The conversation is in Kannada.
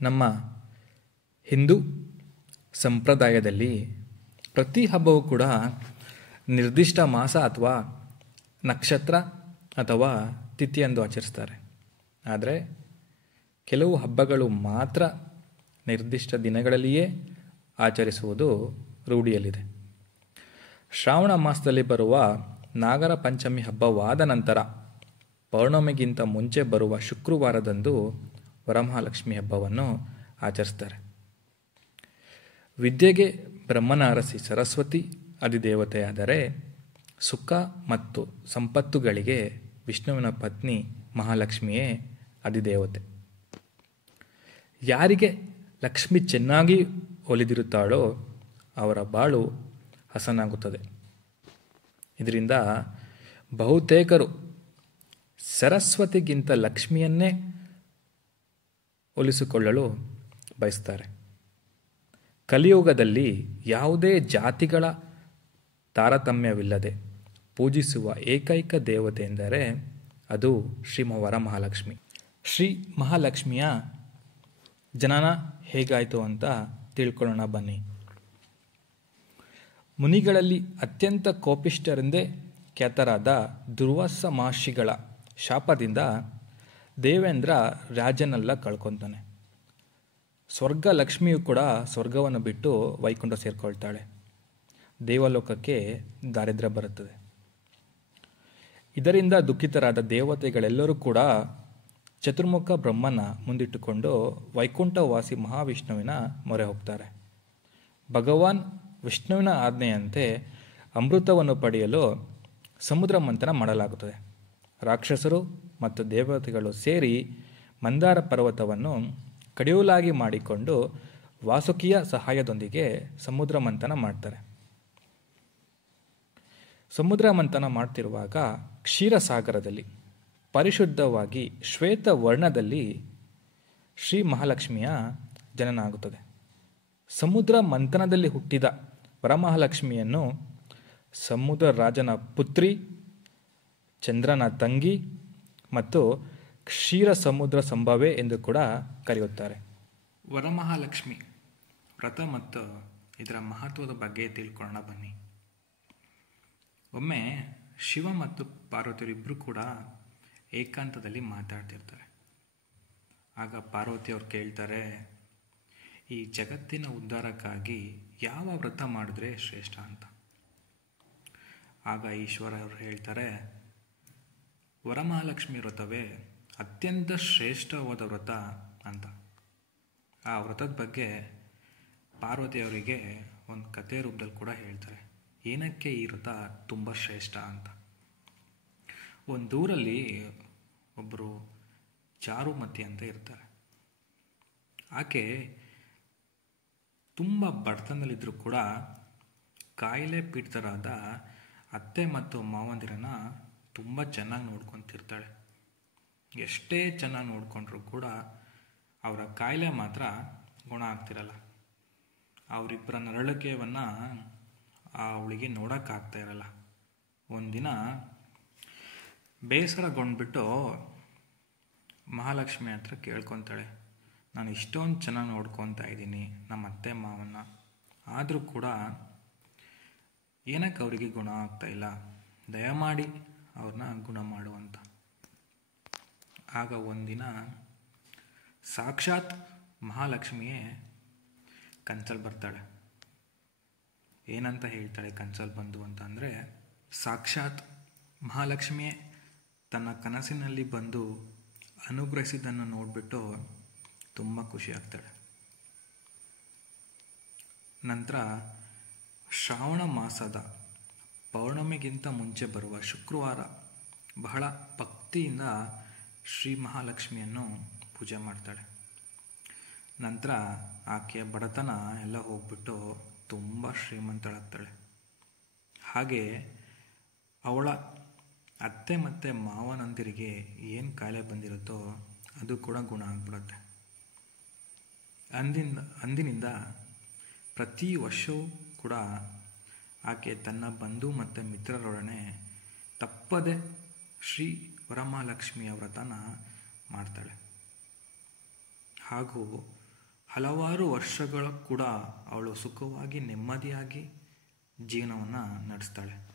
ನಮ್ಮ ಹಿಂದೂ ಸಂಪ್ರದಾಯದಲ್ಲಿ ಪ್ರತಿ ಹಬ್ಬವೂ ಕೂಡ ನಿರ್ದಿಷ್ಟ ಮಾಸ ಅಥವಾ ನಕ್ಷತ್ರ ಅಥವಾ ತಿಥಿಯಂದು ಆಚರಿಸ್ತಾರೆ. ಆದರೆ ಕೆಲವು ಹಬ್ಬಗಳು ಮಾತ್ರ ನಿರ್ದಿಷ್ಟ ದಿನಗಳಲ್ಲಿಯೇ ಆಚರಿಸುವುದು ರೂಢಿಯಲ್ಲಿದೆ. ಶ್ರಾವಣ ಮಾಸದಲ್ಲಿ ಬರುವ ನಾಗರ ಪಂಚಮಿ ಹಬ್ಬವಾದ ನಂತರ ಪೌರ್ಣಮಿಗಿಂತ ಮುಂಚೆ ಬರುವ ಶುಕ್ರವಾರದಂದು ವರಮಹಾಲಕ್ಷ್ಮಿ ಹಬ್ಬವನ್ನು ಆಚರಿಸ್ತಾರೆ. ವಿದ್ಯೆಗೆ ಬ್ರಹ್ಮನ ಅರಸಿ ಸರಸ್ವತಿ ಅಧಿದೇವತೆಯಾದರೆ ಸುಖ ಮತ್ತು ಸಂಪತ್ತುಗಳಿಗೆ ವಿಷ್ಣುವಿನ ಪತ್ನಿ ಮಹಾಲಕ್ಷ್ಮಿಯೇ ಅಧಿದೇವತೆ. ಯಾರಿಗೆ ಲಕ್ಷ್ಮಿ ಚೆನ್ನಾಗಿ ಒಲಿದಿರುತ್ತಾಳೋ ಅವರ ಬಾಳು ಹಸನಾಗುತ್ತದೆ. ಇದರಿಂದ ಬಹುತೇಕರು ಸರಸ್ವತಿಗಿಂತ ಲಕ್ಷ್ಮಿಯನ್ನೇ ಒಲಿಸಿಕೊಳ್ಳಲು ಬಯಸ್ತಾರೆ. ಕಲಿಯುಗದಲ್ಲಿ ಯಾವುದೇ ಜಾತಿಗಳ ತಾರತಮ್ಯವಿಲ್ಲದೆ ಪೂಜಿಸುವ ಏಕೈಕ ದೇವತೆ ಎಂದರೆ ಅದು ಶ್ರೀ ವರಮಹಾಲಕ್ಷ್ಮಿ. ಶ್ರೀ ಮಹಾಲಕ್ಷ್ಮಿಯ ಜನನ ಹೇಗಾಯಿತು ಅಂತ ತಿಳ್ಕೊಳ್ಳೋಣ ಬನ್ನಿ. ಮುನಿಗಳಲ್ಲಿ ಅತ್ಯಂತ ಕೋಪಿಷ್ಠರೆಂದೇ ಖ್ಯಾತರಾದ ದುರ್ವಾಸ ಮಹರ್ಷಿಗಳ ಶಾಪದಿಂದ ದೇವೇಂದ್ರ ರಾಜನೆಲ್ಲ ಕಳ್ಕೊತಾನೆ. ಸ್ವರ್ಗ ಲಕ್ಷ್ಮಿಯು ಕೂಡ ಸ್ವರ್ಗವನ್ನು ಬಿಟ್ಟು ವೈಕುಂಠ ಸೇರಿಕೊಳ್ತಾಳೆ. ದೇವಲೋಕಕ್ಕೆ ದಾರಿದ್ರ್ಯ ಬರುತ್ತದೆ. ಇದರಿಂದ ದುಃಖಿತರಾದ ದೇವತೆಗಳೆಲ್ಲರೂ ಕೂಡ ಚತುರ್ಮುಖ ಬ್ರಹ್ಮನ ಮುಂದಿಟ್ಟುಕೊಂಡು ವೈಕುಂಠವಾಸಿ ಮಹಾವಿಷ್ಣುವಿನ ಮೊರೆ ಹೋಗ್ತಾರೆ. ಭಗವಾನ್ ವಿಷ್ಣುವಿನ ಆಜ್ಞೆಯಂತೆ ಅಮೃತವನ್ನು ಪಡೆಯಲು ಸಮುದ್ರ ಮಂಥನ ಮಾಡಲಾಗುತ್ತದೆ. ರಾಕ್ಷಸರು ಮತ್ತು ದೇವತೆಗಳು ಸೇರಿ ಮಂದಾರ ಪರ್ವತವನ್ನು ಕಡಿಯುಲಾಗಿ ಮಾಡಿಕೊಂಡು ವಾಸುಕಿಯ ಸಹಾಯದೊಂದಿಗೆ ಸಮುದ್ರ ಮಂಥನ ಮಾಡ್ತಾರೆ. ಸಮುದ್ರ ಮಂಥನ ಮಾಡ್ತಿರುವಾಗ ಕ್ಷೀರಸಾಗರದಲ್ಲಿ ಪರಿಶುದ್ಧವಾಗಿ ಶ್ವೇತ ವರ್ಣದಲ್ಲಿ ಶ್ರೀ ಮಹಾಲಕ್ಷ್ಮಿಯ ಜನನ ಆಗುತ್ತದೆ. ಸಮುದ್ರ ಮಂಥನದಲ್ಲಿ ಹುಟ್ಟಿದ ವರಮಹಾಲಕ್ಷ್ಮಿಯನ್ನು ಸಮುದ್ರ ರಾಜನ ಪುತ್ರಿ, ಚಂದ್ರನ ತಂಗಿ ಮತ್ತು ಕ್ಷೀರ ಸಮುದ್ರ ಸಂಭವೆ ಎಂದು ಕೂಡ ಕರೆಯುತ್ತಾರೆ. ವರಮಹಾಲಕ್ಷ್ಮಿ ವ್ರತ ಮತ್ತು ಇದರ ಮಹತ್ವದ ಬಗ್ಗೆ ತಿಳ್ಕೊಳ್ಳೋಣ ಬನ್ನಿ. ಒಮ್ಮೆ ಶಿವ ಮತ್ತು ಪಾರ್ವತಿಯರಿಬ್ಬರು ಕೂಡ ಏಕಾಂತದಲ್ಲಿ ಮಾತಾಡ್ತಿರ್ತಾರೆ. ಆಗ ಪಾರ್ವತಿಯವರು ಕೇಳ್ತಾರೆ, ಈ ಜಗತ್ತಿನ ಉದ್ಧಾರಕ್ಕಾಗಿ ಯಾವ ವ್ರತ ಮಾಡಿದ್ರೆ ಶ್ರೇಷ್ಠ ಅಂತ. ಆಗ ಈಶ್ವರ ಅವರು ಹೇಳ್ತಾರೆ, ವರಮಹಾಲಕ್ಷ್ಮಿ ವ್ರತವೇ ಅತ್ಯಂತ ಶ್ರೇಷ್ಠವಾದ ವ್ರತ ಅಂತ. ಆ ವ್ರತದ ಬಗ್ಗೆ ಪಾರ್ವತಿಯವರಿಗೆ ಒಂದು ಕಥೆ ರೂಪದಲ್ಲಿ ಕೂಡ ಹೇಳ್ತಾರೆ, ಏನಕ್ಕೆ ಈ ವ್ರತ ತುಂಬ ಶ್ರೇಷ್ಠ ಅಂತ. ಒಂದೂರಲ್ಲಿ ಒಬ್ಬರು ಚಾರುಮತಿ ಅಂತ ಇರ್ತಾರೆ. ಆಕೆ ತುಂಬ ಬಡತನದಲ್ಲಿದ್ದರೂ ಕೂಡ ಕಾಯಿಲೆ ಪೀಡಿತರಾದ ಅತ್ತೆ ಮತ್ತು ಮಾವಂದಿರನ್ನ ತುಂಬ ಚೆನ್ನಾಗಿ ನೋಡ್ಕೊತಿರ್ತಾಳೆ. ಎಷ್ಟೇ ಚೆನ್ನಾಗಿ ನೋಡಿಕೊಂಡ್ರೂ ಕೂಡ ಅವರ ಕಾಯಿಲೆ ಮಾತ್ರ ಗುಣ ಆಗ್ತಿರಲ್ಲ. ಅವರಿಬ್ಬರ ನರಳಿಕೆಯನ್ನು ಅವಳಿಗೆ ನೋಡೋಕ್ಕಾಗ್ತಾ ಇರಲ್ಲ. ಒಂದಿನ ಬೇಸರಗೊಂಡ್ಬಿಟ್ಟು ಮಹಾಲಕ್ಷ್ಮಿ ಹತ್ರ ಕೇಳ್ಕೊತಾಳೆ, ನಾನು ಇಷ್ಟೊಂದು ಚೆನ್ನಾಗಿ ನೋಡ್ಕೊತಾ ಇದ್ದೀನಿ ನಮ್ಮ ಅತ್ತೆ ಮಾವನ್ನ, ಆದರೂ ಕೂಡ ಏನಕ್ಕೆ ಅವರಿಗೆ ಗುಣ ಆಗ್ತಾ ಇಲ್ಲ, ದಯಮಾಡಿ ಅವ್ರನ್ನ ಗುಣ ಮಾಡುವಂತ. ಆಗ ಒಂದಿನ ಸಾಕ್ಷಾತ್ ಮಹಾಲಕ್ಷ್ಮಿಯೇ ಕನ್ಸಲ್ಲಿ ಬರ್ತಾಳೆ. ಏನಂತ ಹೇಳ್ತಾಳೆ ಕನ್ಸಲ್ಲಿ ಬಂದು ಅಂತ ಅಂದರೆ, ಸಾಕ್ಷಾತ್ ಮಹಾಲಕ್ಷ್ಮಿಯೇ ತನ್ನ ಕನಸಿನಲ್ಲಿ ಬಂದು ಅನುಗ್ರಹಿಸಿದ್ದನ್ನು ನೋಡಿಬಿಟ್ಟು ತುಂಬ ಖುಷಿ ಆಗ್ತಾಳೆ. ನಂತರ ಶ್ರಾವಣ ಮಾಸದ ಪೌರ್ಣಮಿಗಿಂತ ಮುಂಚೆ ಬರುವ ಶುಕ್ರವಾರ ಬಹಳ ಭಕ್ತಿಯಿಂದ ಶ್ರೀ ಮಹಾಲಕ್ಷ್ಮಿಯನ್ನು ಪೂಜೆ ಮಾಡ್ತಾಳೆ. ನಂತರ ಆಕೆಯ ಬಡತನ ಎಲ್ಲ ಹೋಗ್ಬಿಟ್ಟು ತುಂಬ ಶ್ರೀಮಂತಳಾಗ್ತಾಳೆ. ಹಾಗೆ ಅವಳ ಅತ್ತೆ ಮತ್ತು ಮಾವನಂದಿರಿಗೆ ಏನು ಕಾಯಿಲೆ ಬಂದಿರುತ್ತೋ ಅದು ಕೂಡ ಗುಣ ಆಗ್ಬಿಡುತ್ತೆ. ಅಂದಿನಿಂದ ಪ್ರತಿ ವರ್ಷವೂ ಕೂಡ ಆಕೆ ತನ್ನ ಬಂಧು ಮತ್ತು ಮಿತ್ರರೊಡನೆ ತಪ್ಪದೆ ಶ್ರೀ ವರಮಹಾಲಕ್ಷ್ಮಿಯ ವ್ರತನ ಮಾಡ್ತಾಳೆ. ಹಾಗೂ ಹಲವಾರು ವರ್ಷಗಳ ಕೂಡ ಅವಳು ಸುಖವಾಗಿ ನೆಮ್ಮದಿಯಾಗಿ ಜೀವನವನ್ನು ನಡೆಸ್ತಾಳೆ.